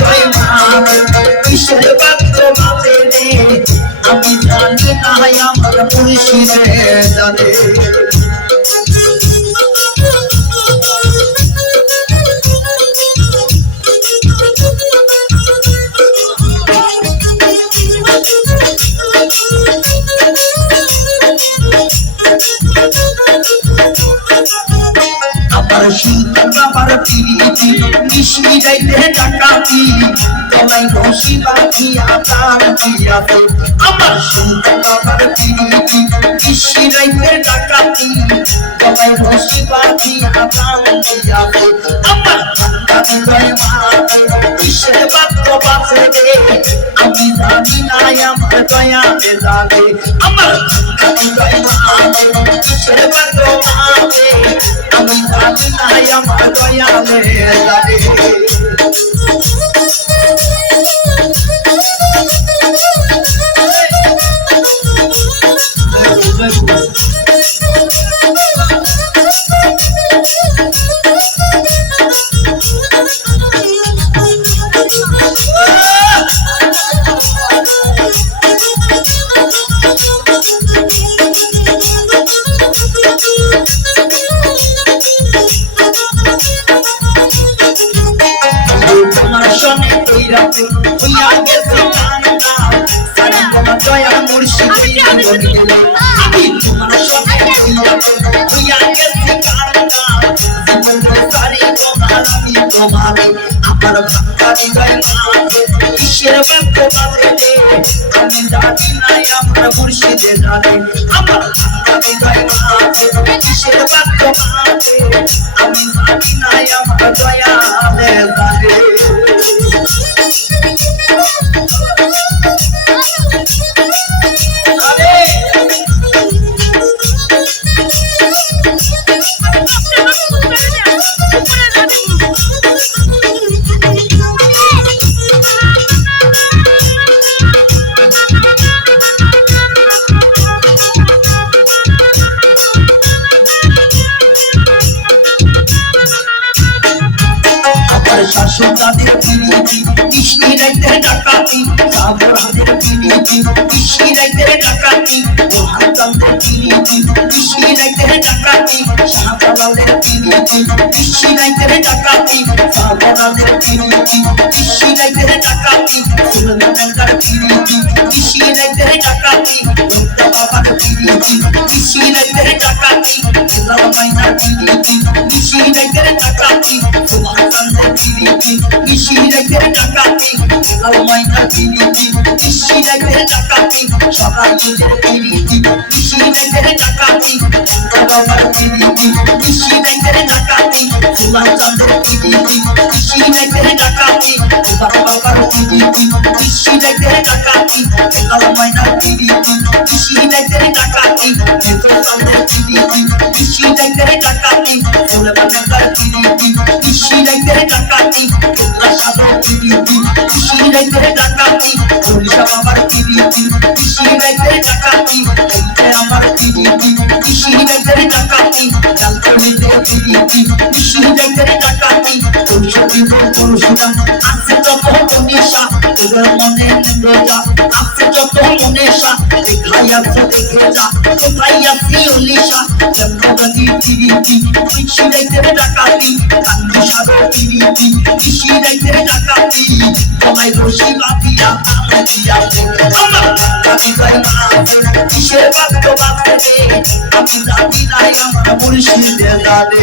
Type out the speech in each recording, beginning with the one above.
হৃদয় মাঝে কিসের বাক্য মাঝে রে আমি জানি না আমার মুর্শিদে জানে আমার শীতল আমার পিরিতি মিষ্টি গাইতে ডাকাতি গলায় রশি বাঁধিয়া প্রাণ দিয়াছে আমার শীতল আমার পিরিতি মিষ্টি গাইতে ডাকাতি গলায় রশি বাঁধিয়া প্রাণ দিয়াছে আমার হৃদয় মাঝে কিসের বাক্য বাজে রে আমি জানি না আমার দয়ালে জানে আমার হৃদয় মাঝে কিসের বাক্য বাজে আমি জানি না আমার দয়ালে জানে হইয়া গেছে কান্না সারা তোমার দয়া মুর্শিদ আমি তোমার সঙ্গে হইয়া গেছে কান্না জীবন সারি তোমার আমি তোমারে আমার ভাঙা হৃদয় মাঝে কিসের বাক্য বাজে রে আমি জানি না আমার মুর্শিদে জানে আমার ভাঙা হৃদয় মাঝে কিসের বাক্য বাজে আমি জানি না আমার দয়ালে জানে শাশুড়াদের পিরিতি কৃষ্ণি রাইতে ডাকাতি সাবরাদের পিরিতি কৃষ্ণি রাইতে ডাকাতি ওহানদের পিরিতি কৃষ্ণি রাইতে ডাকাতি শাহজালালের পিরিতি কৃষ্ণি রাইতে ডাকাতি সাবরাদের পিরিতি কৃষ্ণি রাইতে ডাকাতি সুলতানদের পিরিতি কৃষ্ণি রাইতে ডাকাতি উত্তা বাবার পিরিতি কৃষ্ণি রাইতে ডাকাতি লাল মাইনার পিরিতি কৃষ্ণি রাইতে ডাকাতি সুলতানদের পিরিতি কৃষ্ণি রাইতে ডাকাতি লাল মাইনার পিরিতি কৃষ্ণি রাইতে ডাকাতি সবাইদের পিরিতি কৃষ্ণি রাইতে ডাকাতি উত্তা বাবার পিরিতি কৃষ্ণি রাইতে ডাকাতি সুলতানদের পিরিতি কৃষ্ণি রাইতে ডাকাতি বাবার পিরিতি কৃষ্ণি রাইতে ডাকাতি লাল মাইনার পিরিতি কৃষ্ণি রাইতে ডাকাতি সুলতানদের পিরিতি কৃষ্ণি রাইতে ডাকাতি সুলতানদের পিরিতি কৃষ্ণি রাইতে ডাকাতি সাদর পিরিতি কৃষ্ণি রাইতে ডাকাতি পুলিশা বাবার পিরিতি কৃষ্ণি রাইতে ডাকাতি আমার পিরিতি কৃষ্ণি রাইতে ডাকাতি জালতলিতে পিরিতি কৃষ্ণি রাইতে ডাকাতি পুরুষরা আছে যত মনীষা তোদের মনে নিন্দা আছে যত মনীষা দেখাইয়াছো দেখে যা কোথায় আছি অলিশা জন্মদানি পিরিতি কৃষ্ণি রাইতে ডাকাতি কান্দি সাগর পিরিতি কৃষ্ণি রাইতে ডাকাতি গলায় রশি বাঁধিয়া আমার হৃদয় মাঝে কিসের বাক্য বাজে রে আমি জানি না আমার মুর্শিদে জানে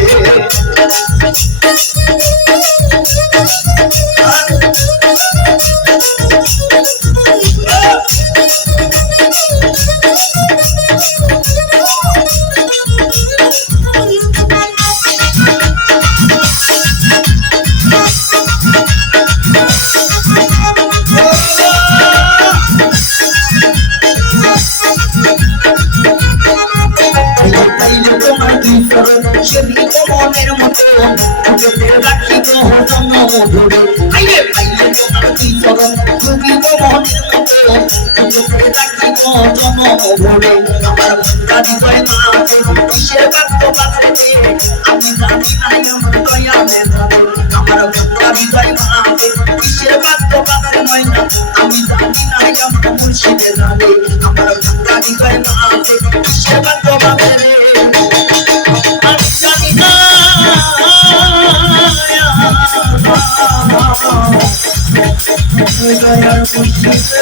মনের মতো রাখি জন্ম ধরে আইলে পাইলে তোমার দুই চরণ তুমি মনের মতো রাখি জন্ম ধরে আমার ভাঙা হৃদয় মাঝে কিসের বাক্য বাজে আমি জানি না আমার দয়ালে জানে আমার ভাঙা হৃদয় মাঝে কিসের জানি না আমার মুর্শিদে জানে আমার ভাঙ্গা হৃদয় মাঝে কিসের বাদ্য বাজে রে আমি জানি না দয়ার মুর্শিদে